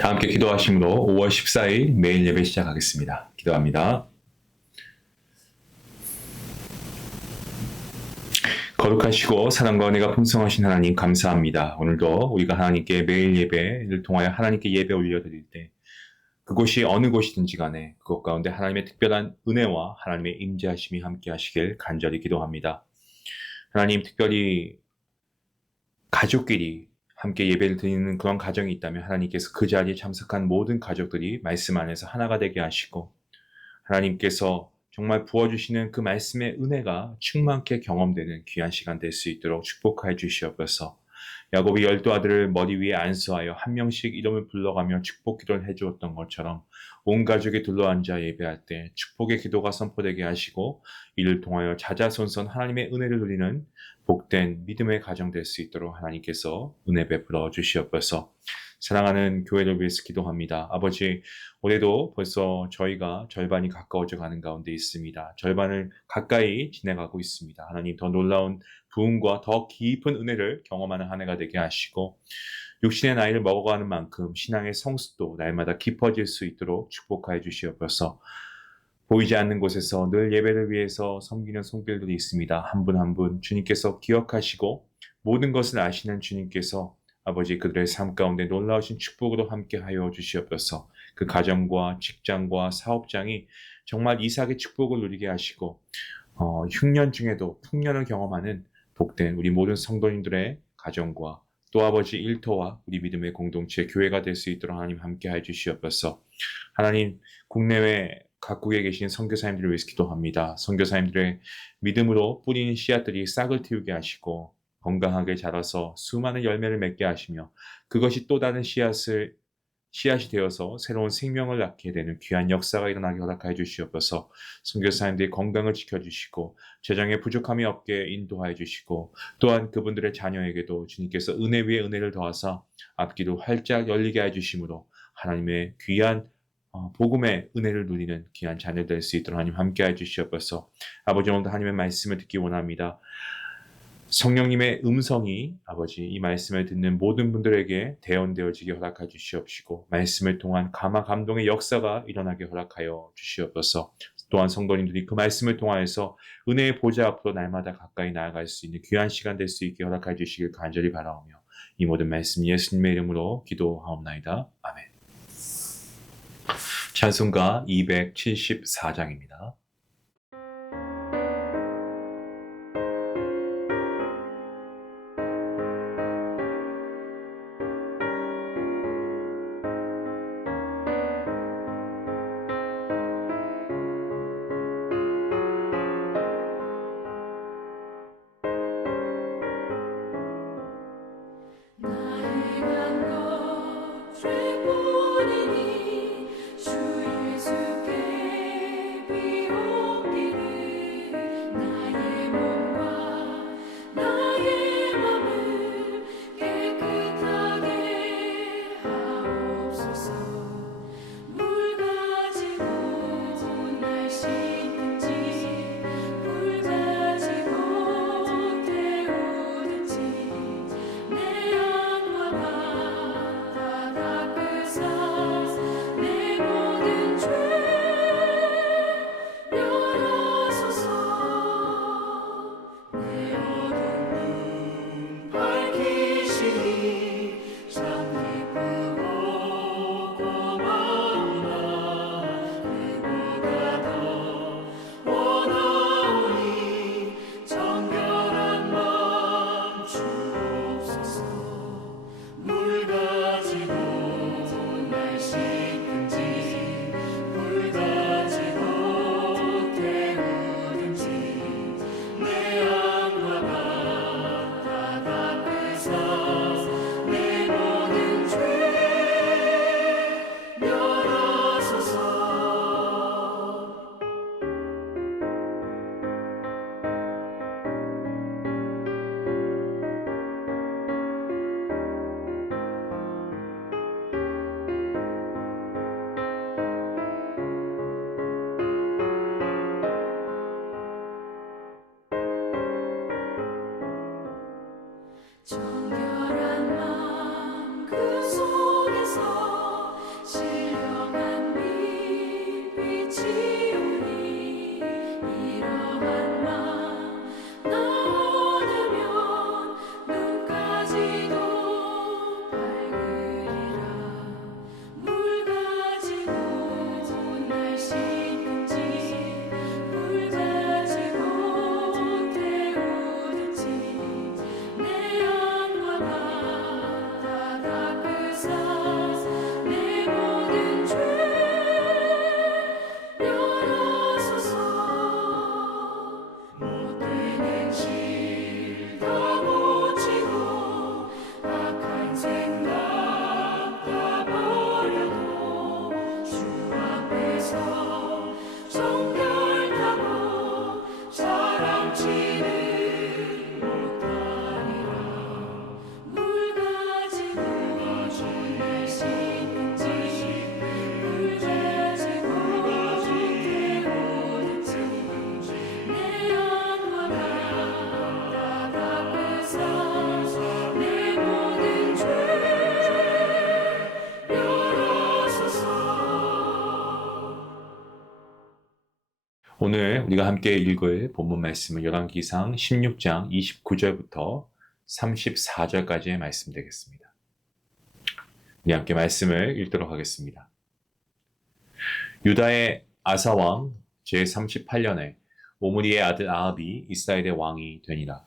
다 함께 기도하심으로 5월 14일 매일 예배 시작하겠습니다. 기도합니다. 거룩하시고 사랑과 은혜가 풍성하신 하나님 감사합니다. 오늘도 우리가 하나님께 매일 예배를 통하여 하나님께 예배 올려드릴 때 그곳이 어느 곳이든지 간에 그곳 가운데 하나님의 특별한 은혜와 하나님의 임재하심이 함께 하시길 간절히 기도합니다. 하나님, 특별히 가족끼리 함께 예배를 드리는 그런 가정이 있다면 하나님께서 그 자리에 참석한 모든 가족들이 말씀 안에서 하나가 되게 하시고 하나님께서 정말 부어주시는 그 말씀의 은혜가 충만케 경험되는 귀한 시간 될 수 있도록 축복하여 주시옵소서. 야곱이 12아들을 머리 위에 안수하여 한 명씩 이름을 불러가며 축복 기도를 해주었던 것처럼 온 가족이 둘러앉아 예배할 때 축복의 기도가 선포되게 하시고 이를 통하여 자자손손 하나님의 은혜를 누리는 복된 믿음의 가정 될 수 있도록 하나님께서 은혜 베풀어 주시옵소서. 사랑하는 교회를 위해서 기도합니다. 아버지, 올해도 벌써 저희가 절반이 가까워져 가는 가운데 있습니다. 절반을 가까이 지나가고 있습니다. 하나님, 더 놀라운 부흥과 더 깊은 은혜를 경험하는 한 해가 되게 하시고 육신의 나이를 먹어가는 만큼 신앙의 성숙도 날마다 깊어질 수 있도록 축복하여 주시옵소서. 보이지 않는 곳에서 늘 예배를 위해서 섬기는 손길들이 있습니다. 한 분 한 분 주님께서 기억하시고 모든 것을 아시는 주님께서 아버지 그들의 삶 가운데 놀라우신 축복으로 함께하여 주시옵소서. 그 가정과 직장과 사업장이 정말 이삭의 축복을 누리게 하시고 흉년 중에도 풍년을 경험하는 복된 우리 모든 성도님들의 가정과 또 아버지 일터와 우리 믿음의 공동체 교회가 될 수 있도록 하나님 함께하여 주시옵소서. 하나님, 국내외 각국에 계신 선교사님들을 위해서 기도합니다. 선교사님들의 믿음으로 뿌린 씨앗들이 싹을 틔우게 하시고 건강하게 자라서 수많은 열매를 맺게 하시며 그것이 또 다른 씨앗이 되어서 새로운 생명을 낳게 되는 귀한 역사가 일어나게 허락하여 주시옵소서. 선교사님들의 건강을 지켜주시고 재정에 부족함이 없게 인도하여 주시고 또한 그분들의 자녀에게도 주님께서 은혜 위에 은혜를 더하사 앞길을 활짝 열리게 해 주심으로 하나님의 귀한 복음의 은혜를 누리는 귀한 자녀 될 수 있도록 하나님 함께해 주시옵소서. 아버지, 오늘도 하나님의 말씀을 듣기 원합니다. 성령님의 음성이 아버지 이 말씀을 듣는 모든 분들에게 대언되어지게 허락하여 주시옵시고 말씀을 통한 감화 감동의 역사가 일어나게 허락하여 주시옵소서. 또한 성도님들이 그 말씀을 통하여서 은혜의 보좌 앞으로 날마다 가까이 나아갈 수 있는 귀한 시간 될 수 있게 허락하여 주시길 간절히 바라오며 이 모든 말씀 예수님의 이름으로 기도하옵나이다. 아멘. 찬송가 274장입니다. 주 예수께 비워 오늘 우리가 함께 읽을 본문 말씀은 열왕기상 16장 29절부터 34절까지의 말씀 되겠습니다. 우리 함께 말씀을 읽도록 하겠습니다. 유다의 아사왕 제38년에 오므리의 아들 아합이 이스라엘의 왕이 되니라.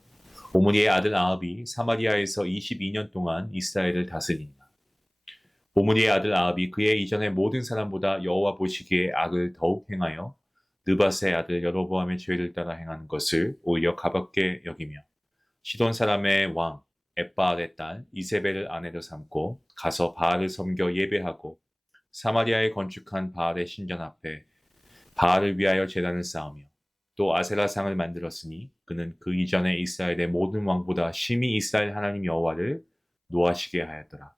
오므리의 아들 아합이 사마리아에서 22년 동안 이스라엘을 다스리니라. 오므리의 아들 아합이 그의 이전의 모든 사람보다 여호와 보시기에 악을 더욱 행하여 느밧의 아들 여로보암의 죄를 따라 행하는 것을 오히려 가볍게 여기며 시돈 사람의 왕 엣바알의 딸 이세벨을 아내로 삼고 가서 바알을 섬겨 예배하고 사마리아에 건축한 바알의 신전 앞에 바알을 위하여 제단을 쌓으며 또 아세라상을 만들었으니 그는 그 이전에 이스라엘의 모든 왕보다 심히 이스라엘 하나님 여호와를 노하시게 하였더라.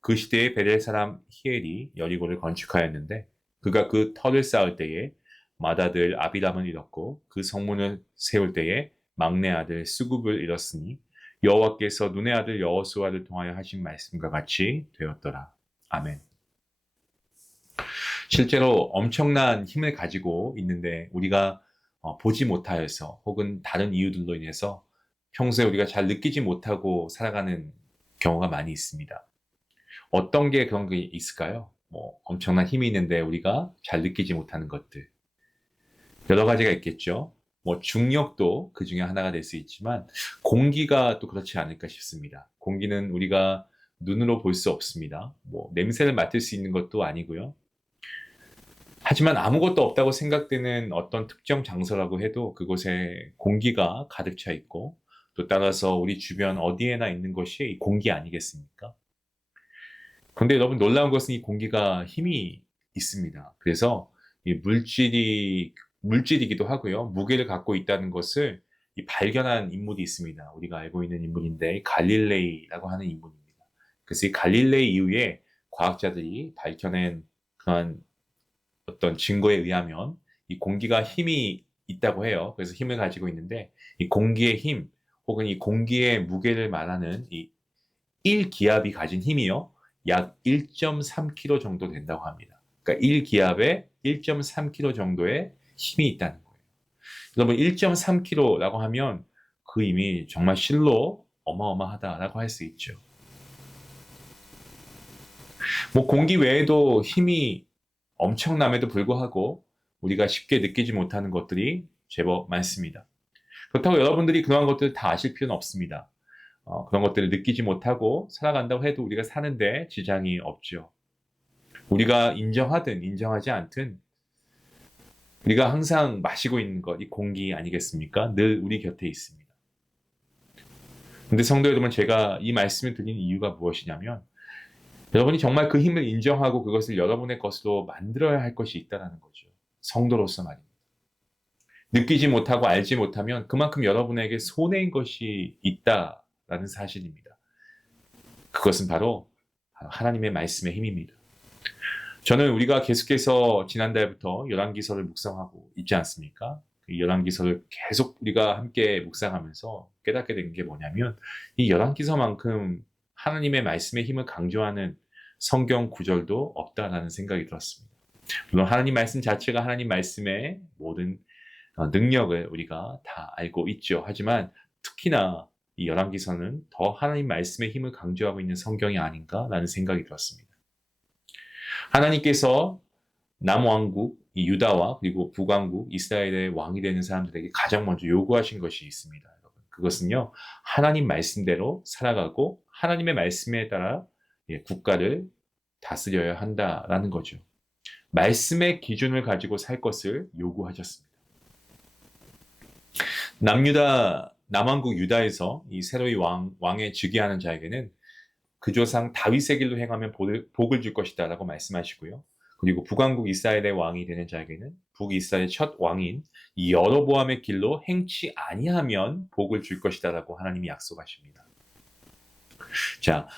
그 시대에 베델 사람 히엘이 여리고를 건축하였는데 그가 그 터를 쌓을 때에 맏아들 아비람을 잃었고 그 성문을 세울 때에 막내 아들 수굽을 잃었으니 여호와께서 눈의 아들 여호수아를 통하여 하신 말씀과 같이 되었더라. 아멘. 실제로 엄청난 힘을 가지고 있는데 우리가 보지 못하여서 혹은 다른 이유들로 인해서 평소에 우리가 잘 느끼지 못하고 살아가는 경우가 많이 있습니다. 어떤 게 그런 게 있을까요? 엄청난 힘이 있는데 우리가 잘 느끼지 못하는 것들. 여러 가지가 있겠죠. 중력도 그 중에 하나가 될 수 있지만 공기가 또 그렇지 않을까 싶습니다. 공기는 우리가 눈으로 볼 수 없습니다. 냄새를 맡을 수 있는 것도 아니고요. 하지만 아무것도 없다고 생각되는 어떤 특정 장소라고 해도 그곳에 공기가 가득 차 있고 또 따라서 우리 주변 어디에나 있는 것이 이 공기 아니겠습니까? 그런데 여러분 놀라운 것은 이 공기가 힘이 있습니다. 그래서 이 물질이기도 하고요. 무게를 갖고 있다는 것을 발견한 인물이 있습니다. 우리가 알고 있는 인물인데 갈릴레이라고 하는 인물입니다. 그래서 이 갈릴레이 이후에 과학자들이 밝혀낸 그런 어떤 증거에 의하면 이 공기가 힘이 있다고 해요. 그래서 힘을 가지고 있는데 이 공기의 힘 혹은 이 공기의 무게를 말하는 이 1기압이 가진 힘이요. 약 1.3kg 정도 된다고 합니다. 그러니까 1기압에 1.3kg 정도의 힘이 있다는 거예요. 여러분 1.3kg라고 하면 그 힘이 정말 실로 어마어마하다라고 할 수 있죠. 공기 외에도 힘이 엄청남에도 불구하고 우리가 쉽게 느끼지 못하는 것들이 제법 많습니다. 그렇다고 여러분들이 그런 것들을 다 아실 필요는 없습니다. 그런 것들을 느끼지 못하고 살아간다고 해도 우리가 사는데 지장이 없죠. 우리가 인정하든 인정하지 않든 우리가 항상 마시고 있는 것, 이 공기 아니겠습니까? 늘 우리 곁에 있습니다. 근데 성도 여러분, 제가 이 말씀을 드리는 이유가 무엇이냐면 여러분이 정말 그 힘을 인정하고 그것을 여러분의 것으로 만들어야 할 것이 있다는 거죠. 성도로서 말입니다. 느끼지 못하고 알지 못하면 그만큼 여러분에게 손해인 것이 있다라는 사실입니다. 그것은 바로 하나님의 말씀의 힘입니다. 저는 우리가 계속해서 지난달부터 열왕기서를 묵상하고 있지 않습니까? 이 열왕기서를 계속 우리가 함께 묵상하면서 깨닫게 된 게 뭐냐면 이 열왕기서만큼 하나님의 말씀의 힘을 강조하는 성경 구절도 없다라는 생각이 들었습니다. 물론 하나님 말씀 자체가 하나님 말씀의 모든 능력을 우리가 다 알고 있죠. 하지만 특히나 이 열왕기서는 더 하나님 말씀의 힘을 강조하고 있는 성경이 아닌가라는 생각이 들었습니다. 하나님께서 남왕국 이 유다와 그리고 북왕국 이스라엘의 왕이 되는 사람들에게 가장 먼저 요구하신 것이 있습니다. 여러분. 그것은요. 하나님 말씀대로 살아가고 하나님의 말씀에 따라 국가를 다스려야 한다라는 거죠. 말씀의 기준을 가지고 살 것을 요구하셨습니다. 남왕국 유다에서 이 새로이 왕에 즉위하는 자에게는 그 조상 다윗의 길로 행하면 복을 줄 것이다 라고 말씀하시고요. 그리고 북왕국 이스라엘의 왕이 되는 자에게는 북이스라엘의 첫 왕인 이 여로보암의 길로 행치 아니하면 복을 줄 것이다 라고 하나님이 약속하십니다. 자,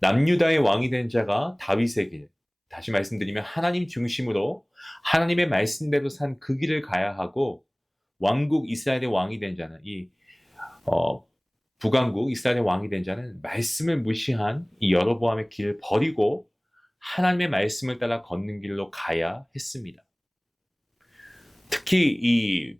남유다의 왕이 된 자가 다윗의 길, 다시 말씀드리면 하나님 중심으로 하나님의 말씀대로 산 그 길을 가야 하고 왕국 이스라엘의 왕이 된 자는 북왕국 이스라엘의 왕이 된 자는 말씀을 무시한 이 여로보암의 길을 버리고 하나님의 말씀을 따라 걷는 길로 가야 했습니다. 특히 이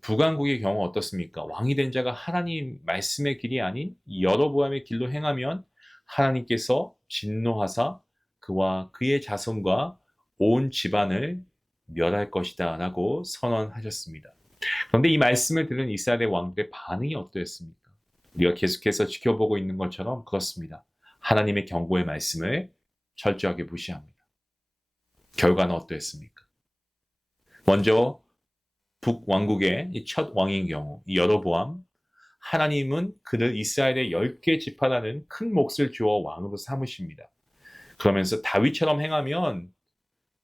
북왕국의 경우 어떻습니까? 왕이 된 자가 하나님 말씀의 길이 아닌 여로보암의 길로 행하면 하나님께서 진노하사 그와 그의 자손과 온 집안을 멸할 것이다 라고 선언하셨습니다. 그런데 이 말씀을 들은 이스라엘 왕들의 반응이 어떠했습니까? 우리가 계속해서 지켜보고 있는 것처럼 그렇습니다. 하나님의 경고의 말씀을 철저하게 무시합니다. 결과는 어떠했습니까? 먼저 북왕국의 첫 왕인 경우 여로보암, 하나님은 그를 이스라엘의 10개 지파라는 큰 몫을 주어 왕으로 삼으십니다. 그러면서 다윗처럼 행하면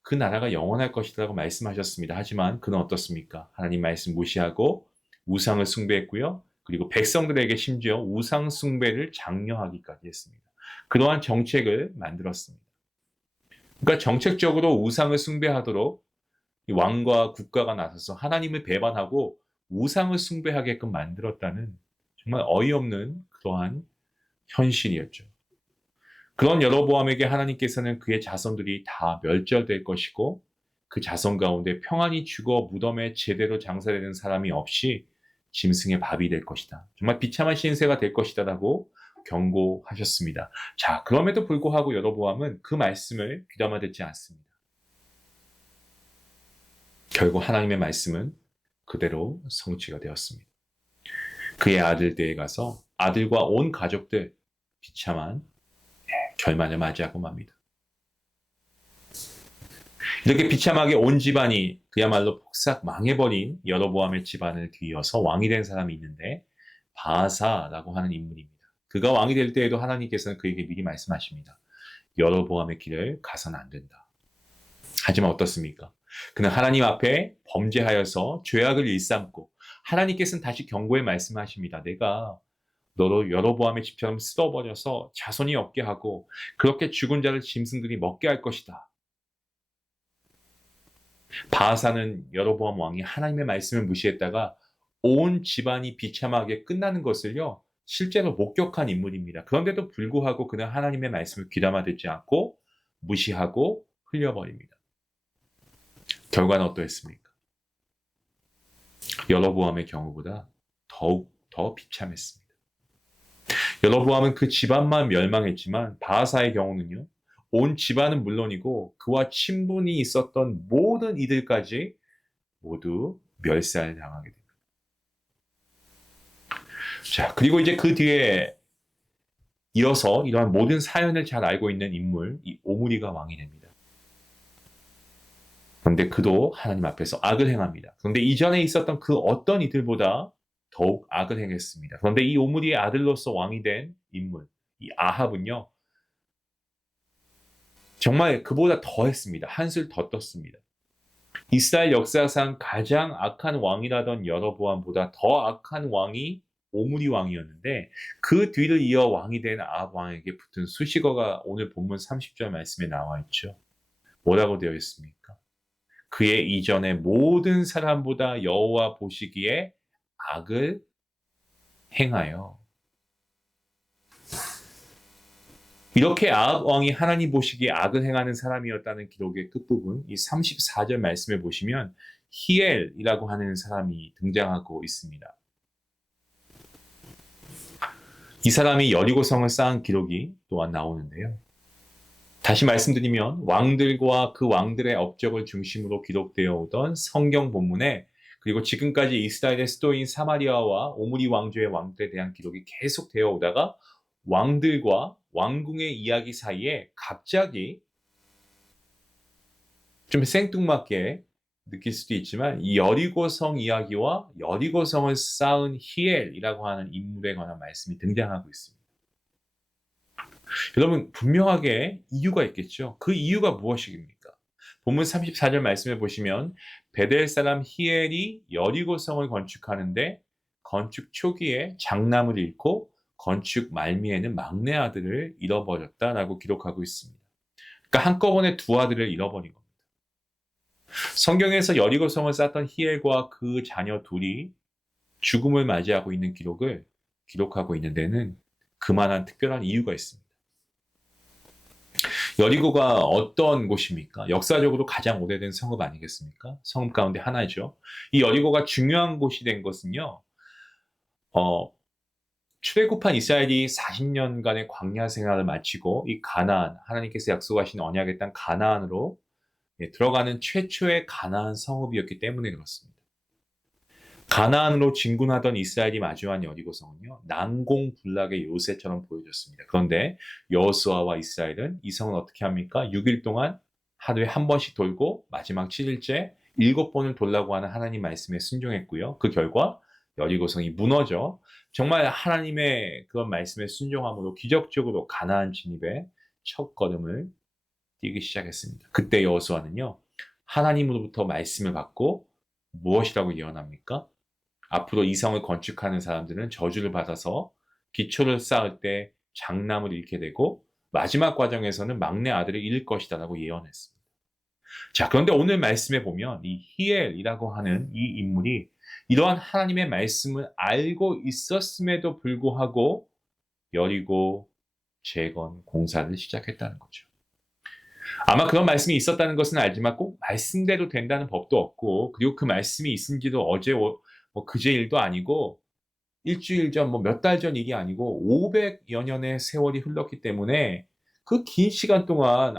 그 나라가 영원할 것이라고 말씀하셨습니다. 하지만 그는 어떻습니까? 하나님 말씀 무시하고 우상을 숭배했고요. 그리고 백성들에게 심지어 우상 숭배를 장려하기까지 했습니다. 그러한 정책을 만들었습니다. 그러니까 정책적으로 우상을 숭배하도록 왕과 국가가 나서서 하나님을 배반하고 우상을 숭배하게끔 만들었다는 정말 어이없는 그러한 현실이었죠. 그런 여로보암에게 하나님께서는 그의 자손들이 다 멸절될 것이고 그 자손 가운데 평안히 죽어 무덤에 제대로 장사되는 사람이 없이 짐승의 밥이 될 것이다. 정말 비참한 신세가 될 것이다 라고 경고하셨습니다. 자, 그럼에도 불구하고 여로보암은 그 말씀을 귀담아 듣지 않습니다. 결국 하나님의 말씀은 그대로 성취가 되었습니다. 그의 아들 때에 가서 아들과 온 가족들 비참한 결말을 맞이하고 맙니다. 이렇게 비참하게 온 집안이 그야말로 폭삭 망해버린 여로보암의 집안을 뒤이어서 왕이 된 사람이 있는데 바아사라고 하는 인물입니다. 그가 왕이 될 때에도 하나님께서는 그에게 미리 말씀하십니다. 여로보암의 길을 가서는 안 된다. 하지만 어떻습니까? 그는 하나님 앞에 범죄하여서 죄악을 일삼고 하나님께서는 다시 경고의 말씀하십니다. 내가 너로 여로보암의 집처럼 쓸어버려서 자손이 없게 하고 그렇게 죽은 자를 짐승들이 먹게 할 것이다. 바아사는 여로보암 왕이 하나님의 말씀을 무시했다가 온 집안이 비참하게 끝나는 것을요 실제로 목격한 인물입니다. 그런데도 불구하고 그는 하나님의 말씀을 귀담아 듣지 않고 무시하고 흘려버립니다. 결과는 어떠했습니까? 여로보암의 경우보다 더욱 더 비참했습니다. 여로보암은 그 집안만 멸망했지만 바아사의 경우는요. 온 집안은 물론이고 그와 친분이 있었던 모든 이들까지 모두 멸살당하게 됩니다. 자, 그리고 이제 그 뒤에 이어서 이러한 모든 사연을 잘 알고 있는 인물, 이 오므리가 왕이 됩니다. 그런데 그도 하나님 앞에서 악을 행합니다. 그런데 이전에 있었던 그 어떤 이들보다 더욱 악을 행했습니다. 그런데 이 오므리의 아들로서 왕이 된 인물, 이 아합은요. 정말 그보다 더 했습니다. 한술 더 떴습니다. 이스라엘 역사상 가장 악한 왕이라던 여로보암보다 더 악한 왕이 오므리 왕이었는데 그 뒤를 이어 왕이 된 아합 왕에게 붙은 수식어가 오늘 본문 30절 말씀에 나와 있죠. 뭐라고 되어 있습니까? 그의 이전의 모든 사람보다 여호와 보시기에 악을 행하여. 이렇게 아합 왕이 하나님 보시기에 악을 행하는 사람이었다는 기록의 끝부분, 이 34절 말씀에 보시면 히엘이라고 하는 사람이 등장하고 있습니다. 이 사람이 여리고성을 쌓은 기록이 또한 나오는데요. 다시 말씀드리면 왕들과 그 왕들의 업적을 중심으로 기록되어 오던 성경 본문에 그리고 지금까지 이스라엘의 수도인 사마리아와 오므리 왕조의 왕들에 대한 기록이 계속 되어 오다가 왕들과 왕궁의 이야기 사이에 갑자기 좀 생뚱맞게 느낄 수도 있지만 이 여리고성 이야기와 여리고성을 쌓은 히엘이라고 하는 인물에 관한 말씀이 등장하고 있습니다. 여러분 분명하게 이유가 있겠죠. 그 이유가 무엇입니까? 본문 34절 말씀에 보시면 베델 사람 히엘이 여리고성을 건축하는데 건축 초기에 장남을 잃고 건축 말미에는 막내 아들을 잃어버렸다라고 기록하고 있습니다. 그러니까 한꺼번에 두 아들을 잃어버린 겁니다. 성경에서 여리고성을 쌓던 히엘과 그 자녀 둘이 죽음을 맞이하고 있는 기록을 기록하고 있는 데는 그만한 특별한 이유가 있습니다. 여리고가 어떤 곳입니까? 역사적으로 가장 오래된 성읍 아니겠습니까? 성읍 가운데 하나죠. 이 여리고가 중요한 곳이 된 것은요. 어, 출애굽한 이스라엘이 40년간의 광야 생활을 마치고 이 가나안, 하나님께서 약속하신 언약의 땅 가나안으로 들어가는 최초의 가나안 성읍이었기 때문에 그렇습니다. 가나안으로 진군하던 이스라엘이 마주한 여리고성은요, 난공불락의 요새처럼 보여졌습니다. 그런데 여호수아와 이스라엘은 이 성을 어떻게 합니까? 6일 동안 하루에 한 번씩 돌고 마지막 7일째 7번을 돌라고 하는 하나님 말씀에 순종했고요. 그 결과 여리고성이 무너져 정말 하나님의 그런 말씀에 순종함으로 기적적으로 가나안 진입의 첫 걸음을 뛰기 시작했습니다. 그때 여호수아는요, 하나님으로부터 말씀을 받고 무엇이라고 예언합니까? 앞으로 이 성을 건축하는 사람들은 저주를 받아서 기초를 쌓을 때 장남을 잃게 되고 마지막 과정에서는 막내 아들을 잃을 것이다라고 예언했습니다. 자, 그런데 오늘 말씀에 보면 이 히엘이라고 하는 이 인물이 이러한 하나님의 말씀을 알고 있었음에도 불구하고 여리고 재건 공사를 시작했다는 거죠. 아마 그런 말씀이 있었다는 것은 알지만 꼭 말씀대로 된다는 법도 없고, 그리고 그 말씀이 있은지도 어제 그제 일도 아니고 일주일 전 몇 달 전 일이 아니고 500여 년의 세월이 흘렀기 때문에 그 긴 시간 동안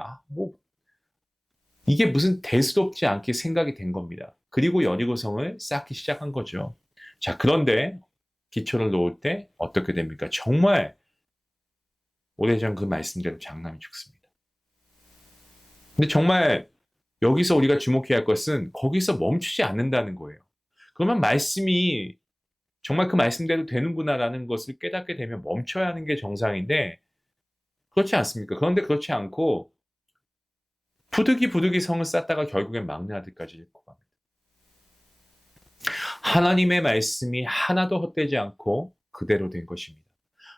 이게 무슨 대수롭지 않게 생각이 된 겁니다. 그리고 여리고성을 쌓기 시작한 거죠. 자, 그런데 기초를 놓을 때 어떻게 됩니까? 정말 오래전 그 말씀대로 장남이 죽습니다. 근데 정말 여기서 우리가 주목해야 할 것은 거기서 멈추지 않는다는 거예요. 그러면 말씀이 정말 그 말씀대로 되는구나라는 것을 깨닫게 되면 멈춰야 하는 게 정상인데 그렇지 않습니까? 그런데 그렇지 않고 부득이 성을 쌓다가 결국엔 막내 아들까지 잃고 갑니다. 하나님의 말씀이 하나도 헛되지 않고 그대로 된 것입니다.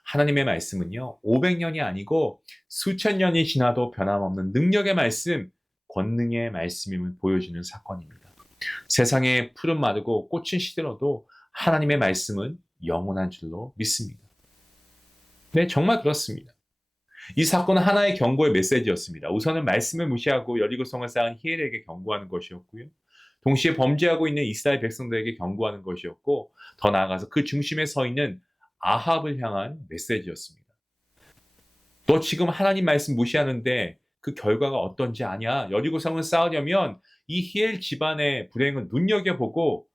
하나님의 말씀은요, 500년이 아니고 수천 년이 지나도 변함없는 능력의 말씀, 권능의 말씀임을 보여주는 사건입니다. 세상에 풀은 마르고 꽃은 시들어도 하나님의 말씀은 영원한 줄로 믿습니다. 네, 정말 그렇습니다. 이 사건은 하나의 경고의 메시지였습니다. 우선은 말씀을 무시하고 여리고성을 쌓은 히엘에게 경고하는 것이었고요. 동시에 범죄하고 있는 이스라엘 백성들에게 경고하는 것이었고, 더 나아가서 그 중심에 서 있는 아합을 향한 메시지였습니다. 너 지금 하나님 말씀 무시하는데 그 결과가 어떤지 아냐? 여리고성을 쌓으려면 이 히엘 집안의 불행을 눈여겨보고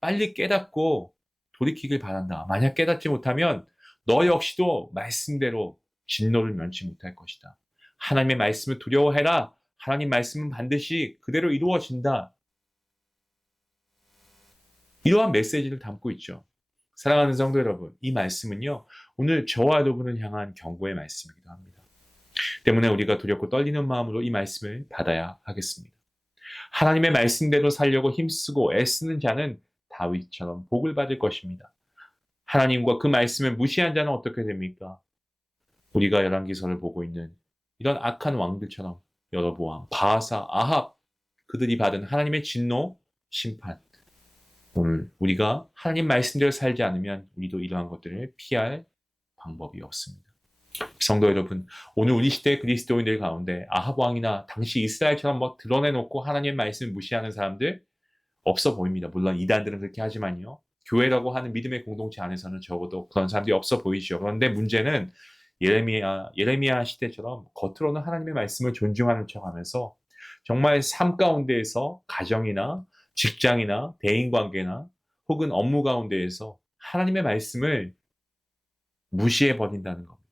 빨리 깨닫고 돌이키길 바란다. 만약 깨닫지 못하면 너 역시도 말씀대로 진노를 면치 못할 것이다. 하나님의 말씀을 두려워해라. 하나님 말씀은 반드시 그대로 이루어진다. 이러한 메시지를 담고 있죠. 사랑하는 성도 여러분, 이 말씀은요, 오늘 저와 여러분을 향한 경고의 말씀이기도 합니다. 때문에 우리가 두렵고 떨리는 마음으로 이 말씀을 받아야 하겠습니다. 하나님의 말씀대로 살려고 힘쓰고 애쓰는 자는 다윗처럼 복을 받을 것입니다. 하나님과 그 말씀을 무시한 자는 어떻게 됩니까? 우리가 열왕기서를 보고 있는 이런 악한 왕들처럼 여로보암, 바하사, 아합 그들이 받은 하나님의 진노, 심판. 오늘 우리가 하나님 말씀대로 살지 않으면 우리도 이러한 것들을 피할 방법이 없습니다. 성도 여러분, 오늘 우리 시대 그리스도인들 가운데 아합 왕이나 당시 이스라엘처럼 드러내놓고 하나님의 말씀을 무시하는 사람들 없어 보입니다. 물론 이단들은 그렇게 하지만요. 교회라고 하는 믿음의 공동체 안에서는 적어도 그런 사람들이 없어 보이죠. 그런데 문제는 예레미야 시대처럼 겉으로는 하나님의 말씀을 존중하는 척하면서 정말 삶 가운데에서 가정이나 직장이나 대인관계나 혹은 업무 가운데에서 하나님의 말씀을 무시해 버린다는 겁니다.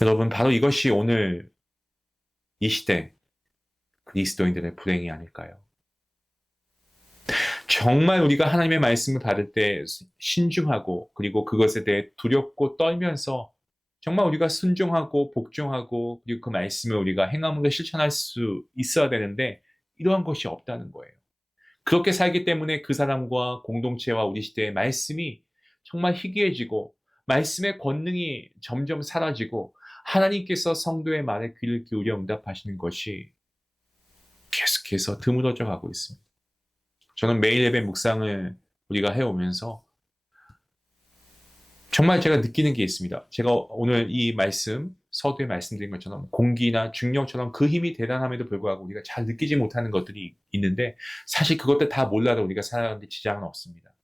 여러분, 바로 이것이 오늘 이 시대 그리스도인들의 불행이 아닐까요? 정말 우리가 하나님의 말씀을 받을 때 신중하고 그리고 그것에 대해 두렵고 떨면서 정말 우리가 순종하고 복종하고 그리고 그 말씀을 우리가 행함으로 실천할 수 있어야 되는데 이러한 것이 없다는 거예요. 그렇게 살기 때문에 그 사람과 공동체와 우리 시대의 말씀이 정말 희귀해지고 말씀의 권능이 점점 사라지고 하나님께서 성도의 말에 귀를 기울여 응답하시는 것이 계속해서 드물어져 가고 있습니다. 저는 매일 예배 묵상을 우리가 해오면서 정말 제가 느끼는 게 있습니다. 제가 오늘 이 말씀 서두에 말씀드린 것처럼 공기나 중력처럼 그 힘이 대단함에도 불구하고 우리가 잘 느끼지 못하는 것들이 있는데 사실 그것들 다 몰라도 우리가 살아가는데 지장은 없습니다.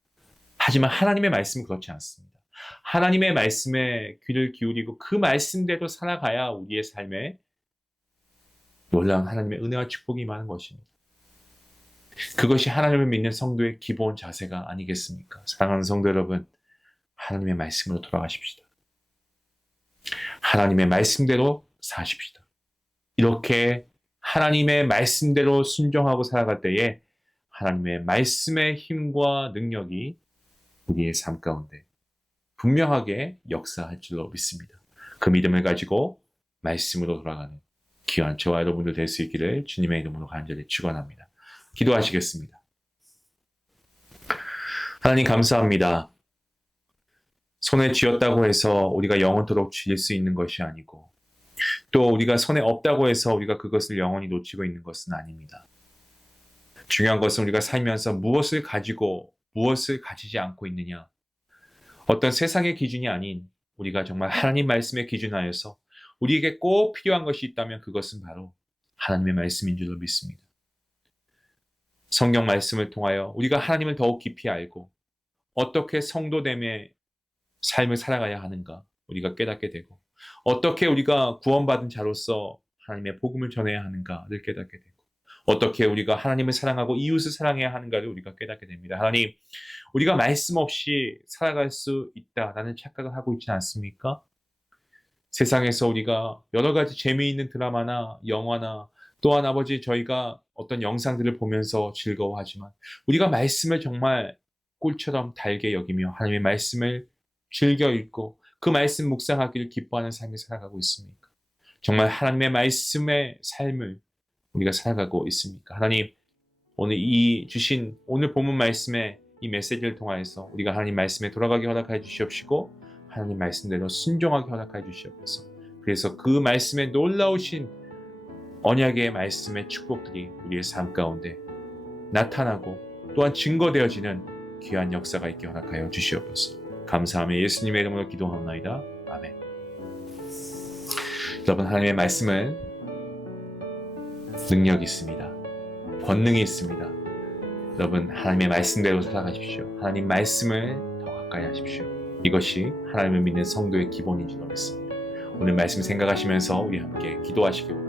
하지만 하나님의 말씀은 그렇지 않습니다. 하나님의 말씀에 귀를 기울이고 그 말씀대로 살아가야 우리의 삶에 놀라운 하나님의 은혜와 축복이 임하는 것입니다. 그것이 하나님을 믿는 성도의 기본 자세가 아니겠습니까? 사랑하는 성도 여러분, 하나님의 말씀으로 돌아가십시다. 하나님의 말씀대로 사십시다. 이렇게 하나님의 말씀대로 순종하고 살아갈 때에 하나님의 말씀의 힘과 능력이 우리의 삶 가운데 분명하게 역사할 줄로 믿습니다. 그 믿음을 가지고 말씀으로 돌아가는 귀한 저와 여러분들 될 수 있기를 주님의 이름으로 간절히 축원합니다. 기도하시겠습니다. 하나님 감사합니다. 손에 쥐었다고 해서 우리가 영원토록 쥐일 수 있는 것이 아니고 또 우리가 손에 없다고 해서 우리가 그것을 영원히 놓치고 있는 것은 아닙니다. 중요한 것은 우리가 살면서 무엇을 가지고 무엇을 가지지 않고 있느냐. 어떤 세상의 기준이 아닌 우리가 정말 하나님 말씀에 기준하여서 우리에게 꼭 필요한 것이 있다면 그것은 바로 하나님의 말씀인 줄로 믿습니다. 성경 말씀을 통하여 우리가 하나님을 더욱 깊이 알고 어떻게 성도됨의 삶을 살아가야 하는가 우리가 깨닫게 되고 어떻게 우리가 구원받은 자로서 하나님의 복음을 전해야 하는가를 깨닫게 되고 어떻게 우리가 하나님을 사랑하고 이웃을 사랑해야 하는가를 우리가 깨닫게 됩니다. 하나님, 우리가 말씀 없이 살아갈 수 있다라는 착각을 하고 있지 않습니까? 세상에서 우리가 여러 가지 재미있는 드라마나 영화나 또한 아버지 저희가 어떤 영상들을 보면서 즐거워하지만 우리가 말씀을 정말 꿀처럼 달게 여기며 하나님의 말씀을 즐겨 읽고 그 말씀 묵상하기를 기뻐하는 삶을 살아가고 있습니까? 정말 하나님의 말씀의 삶을 우리가 살아가고 있습니까? 하나님, 오늘 주신 오늘 본문 말씀의 이 메시지를 통하여서 우리가 하나님 말씀에 돌아가게 허락하여 주시옵시고 하나님 말씀대로 순종하게 허락하여 주시옵소서. 그래서 그 말씀에 놀라우신 언약의 말씀의 축복들이 우리의 삶 가운데 나타나고 또한 증거되어지는 귀한 역사가 있게 허락하여 주시옵소서. 감사하며 예수님의 이름으로 기도하옵나이다. 아멘. 여러분, 하나님의 말씀은 능력이 있습니다. 권능이 있습니다. 여러분, 하나님의 말씀대로 살아가십시오. 하나님 말씀을 더 가까이 하십시오. 이것이 하나님을 믿는 성도의 기본인 줄 믿습니다. 오늘 말씀 생각하시면서 우리 함께 기도하시기 바랍니다.